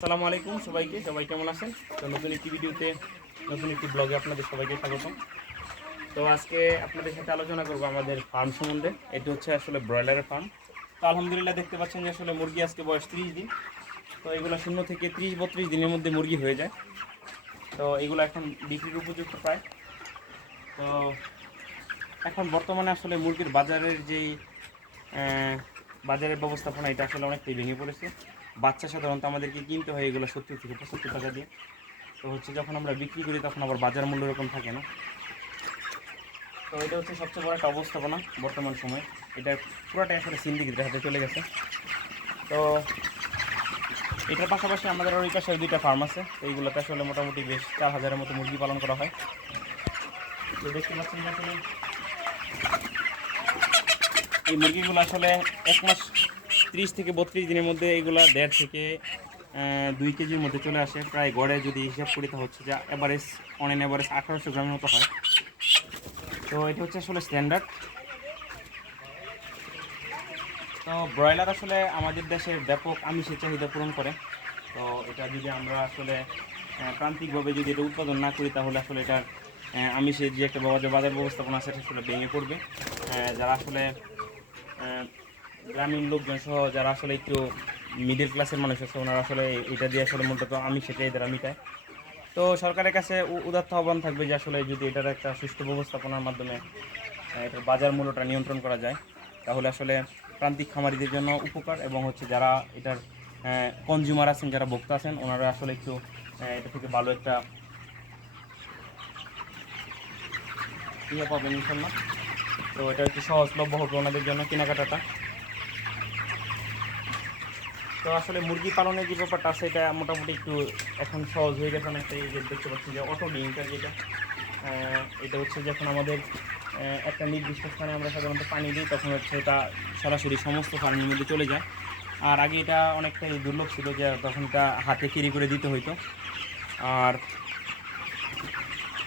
আসসালামু আলাইকুম সবাইকে, সবাই কেমন আছেন? তো নতুন একটি ভিডিওতে, নতুন একটি ব্লগে আপনাদের সবাইকে স্বাগতম তো আজকে আপনাদের সাথে আলোচনা করব আমাদের ফার্ম সম্বন্ধে। এটি হচ্ছে আসলে ব্রয়লারের ফার্ম তো আলহামদুলিল্লাহ দেখতে পাচ্ছেন যে আসলে মুরগি আজকে বয়স ত্রিশ দিন। তো এগুলো শূন্য থেকে ত্রিশ বত্রিশ দিনের মধ্যে মুরগি হয়ে যায়। তো এগুলো এখন বিক্রির উপযুক্ত প্রায়। তো এখন বর্তমানে আসলে মুরগির বাজারের যেই বাজারের ব্যবস্থাপনা, এটা আসলে অনেকটাই ভেঙে পড়েছে। বাচ্চা সাধারণত আমাদেরকে কিনতে হয় এগুলো সত্তর থেকে পঁচাত্তর টাকা দিয়ে। তো হচ্ছে যখন আমরা বিক্রি করি তখন আবার বাজার মূল্য এরকম থাকে না। তো এটা হচ্ছে সবচেয়ে বড় একটা অবস্থাপনা বর্তমান সময়ে। এটা পুরোটাই আসলে সিন্ডিকেটের হাতে চলে গেছে। তো এটার পাশাপাশি আমাদের ওই পাশে দুইটা ফার্ম আছে। তো এইগুলোতে আসলে মোটামুটি বেশ চার হাজারের মতো মুরগি পালন করা হয়। তো দেখতে পাচ্ছেন আসলে এই মুরগিগুলো আসলে এক মাস ত্রিশ থেকে বত্রিশ দিনের মধ্যে এগুলো দেড় থেকে দুই কেজির মধ্যে চলে আসে। প্রায় গড়ে যদি হিসাব করি তা হচ্ছে যে অ্যাভারেজ অন এন অ্যাভারেজ আঠারোশো গ্রামের মতো হয়। তো এটা হচ্ছে আসলে স্ট্যান্ডার্ড তো ব্রয়লার আসলে আমাদের দেশের ব্যাপক আমিষের চাহিদা পূরণ করে। তো এটা যদি আমরা আসলে প্রান্তিকভাবে যদি এটা উৎপাদন না করি তাহলে আসলে এটা আহ, আমিষের যে একটা বাজার ব্যবস্থাপনা সেটা আসলে ভেঙে পড়বে। যারা আসলে গ্রামীণ লোকজন সহ যারা আসলে একটু মিডল ক্লাসের মানুষ আছে, ওনারা আসলে এটা দিয়ে আসলে মূলত আমি সেটাই এদের মিটায় তো সরকারের কাছে উদাত্ত আহ্বান থাকবে যে আসলে যদি এটার একটা সুষ্ঠু ব্যবস্থাপনার মাধ্যমে এটার বাজার মূল্যটা নিয়ন্ত্রণ করা যায়, তাহলে আসলে প্রান্তিক খামারিদের জন্য উপকার এবং হচ্ছে যারা এটার কনজিউমার আছেন, যারা ভোক্তা আছেন, ওনারা আসলে একটু এটা থেকে ভালো একটা ইয়ে পাবেন ইনশাল্লাহ। তো এটা একটু সহজলভ্য হবে ওনাদের জন্য কেনাকাটাটা। তো আসলে মুরগি পালনের যে ব্যাপারটা আছে, এটা মোটামুটি একটু এখন সহজ হয়ে গেছে অনেকটা। এই যে দেখতে পাচ্ছি যে অটো ডিঙ্কার যেটা এটা হচ্ছে যখন আমাদের একটা নির্দিষ্ট স্থানে আমরা সাধারণত পানি দিই, তখন হচ্ছে এটা সরাসরি সমস্ত ফার্মের মধ্যে চলে যায়। আর আগে এটা অনেকটাই দুর্লভ ছিল যে তখন এটা হাতে কেরি করে দিতে হইতো। আর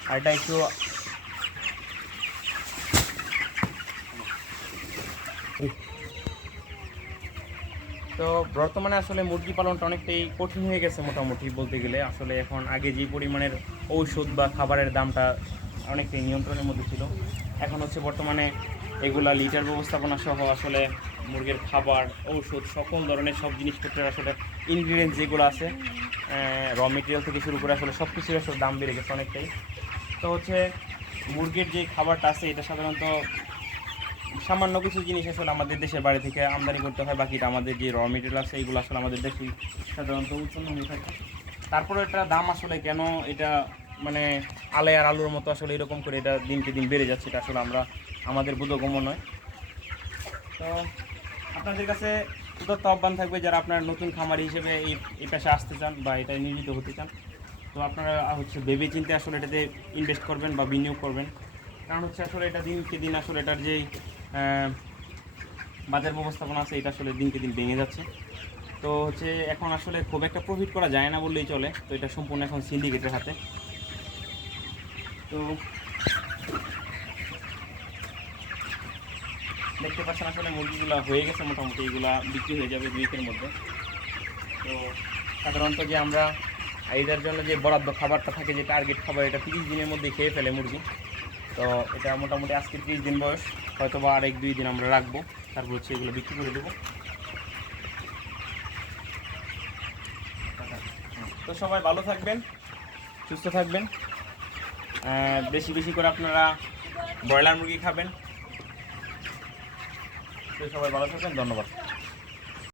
আর এটা একটু তো বর্তমানে আসলে মুরগি পালনটা অনেকটাই কঠিন হয়ে গেছে মোটামুটি বলতে গেলে। আসলে এখন আগে যে পরিমাণের ঔষধ বা খাবারের দামটা অনেকটাই নিয়ন্ত্রণের মধ্যে ছিল। এখন হচ্ছে বর্তমানে এগুলা লিটার ব্যবস্থাপনা সহ আসলে মুরগির খাবার, ঔষধ, সকল ধরনের সব জিনিসপত্রের আসলে ইনগ্রিডিয়েন্টস যেগুলো আছে র মেটেরিয়াল থেকে শুরু করে আসলে সব কিছুর আসলে দাম বেড়ে গেছে অনেকটাই। তো হচ্ছে মুরগির যে খাবারটা আছে, এটা সাধারণত সামান্য কিছু জিনিস আসলে আমাদের দেশের বাইরে থেকে আমদানি করতে হয়, বাকিটা আমাদের যে র মেটেরিয়াল আছে এইগুলো আসলে আমাদের দেশেই সাধারণত উৎপন্ন হয়ে থাকে। তারপরে এটা দাম আসলে কেন এটা মানে আলে আর আলুর মতো আসলে এরকম করে এটা দিনকে দিন বেড়ে যাচ্ছে, এটা আসলে আমরা আমাদের বোধগম্য নয়। তো আপনাদের কাছে উদাত্ত আহ্বান থাকবে যারা আপনার নতুন খামারি হিসেবে এই এই পেশে আসতে চান বা এটা নিয়োজিত হতে চান। তো আপনারা হচ্ছে ভেবে চিন্তে আসলে এটাতে ইনভেস্ট করবেন বা বিনিয়োগ করবেন। কারণ হচ্ছে আসলে এটা দিনকে দিন আসলে এটার যেই বাজার ব্যবস্থাপনা আছে, এটা আসলে দিনকে দিন ভেঙে যাচ্ছে। তো হচ্ছে এখন আসলে খুব একটা প্রফিট করা যায় না বললেই চলে, তো এটা সম্পূর্ণ এখন সিন্ডিকেটের হাতে। তো দেখতে পাচ্ছেন আসলে মুরগিগুলো হয়ে গেছে, মোটামুটি এগুলা বিক্রি হয়ে যাবে দুই উইকের মধ্যে। তো সাধারণত যে আমরা এটার জন্য যে বরাদ্দ খাবারটা থাকে, যে টার্গেট খাবার, এটা তিরিশ দিনের মধ্যে খেয়ে ফেলে মুরগি। তো এটা মোটামুটি আজকে তিরিশ দিন বয়স। হয়তো বা আর এক দুই দিন আমরা রাখব। তারপর হচ্ছে এগুলো বিক্রি করে দেবো। তো সবাই ভালো থাকবেন, সুস্থ থাকবেন। বেশি বেশি করে আপনারা ব্রয়লার মুরগি খাবেন। তো সবাই ভালো থাকবেন, ধন্যবাদ।